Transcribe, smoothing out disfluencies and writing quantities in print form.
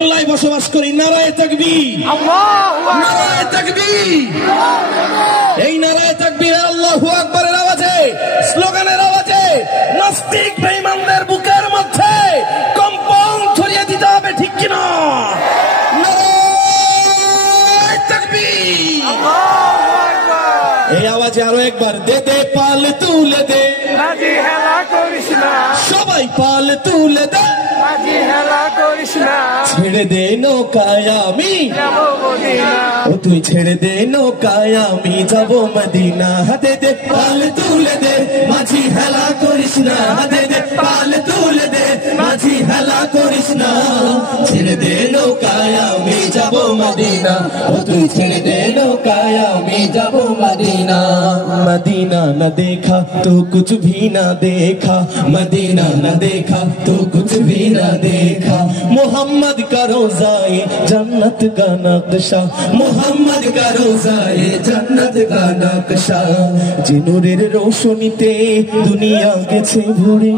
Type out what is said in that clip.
আল্লাহ বসবাস করি। নারায়ে তাকবীর, নারায়ে তাকবীর। এই নারায়ে তাকবীর আল্লাহু আকবারের আওয়াজে, স্লোগানের আওয়াজে নাস্তিক বেঈমানদের বুকের মধ্যে কম্পন ছড়িয়ে দিতে হবে, ঠিক কিনা? নারায়ে তাকবীর। এই আওয়াজে আরো একবার, দে দে পাল তুলে দে, মাঝি হেলা করিস না, সবাই পাল তুলে দে, মাঝি হেলা করিস না, ছেড়ে দে নৌকায় আমি যাবো মদিনা, ও তুই ছেড়ে দে নৌকায় আমি যাব মদিনা। দে দে পাল তুলে দে, মাঝি হেলা করিস না, দে দে পাল তুলে দে, মাঝি হেলা করিস না, ছেড়ে দে নৌকায় আমি যাব মদিনা, ও তুই ছেড়ে দে নৌকায় আমি যাব মদিনা। मदीना न देखा तो कुछ भी न देखा, मदीना न देखा तो कुछ भी न देखा, मोहम्मद का रोज़ाए जन्नत का नक्शा, मोहम्मद का रोज़ाए जन्नत का नक्शा, जिनुरेर रोशनीते दुनिया गेছে ভরে।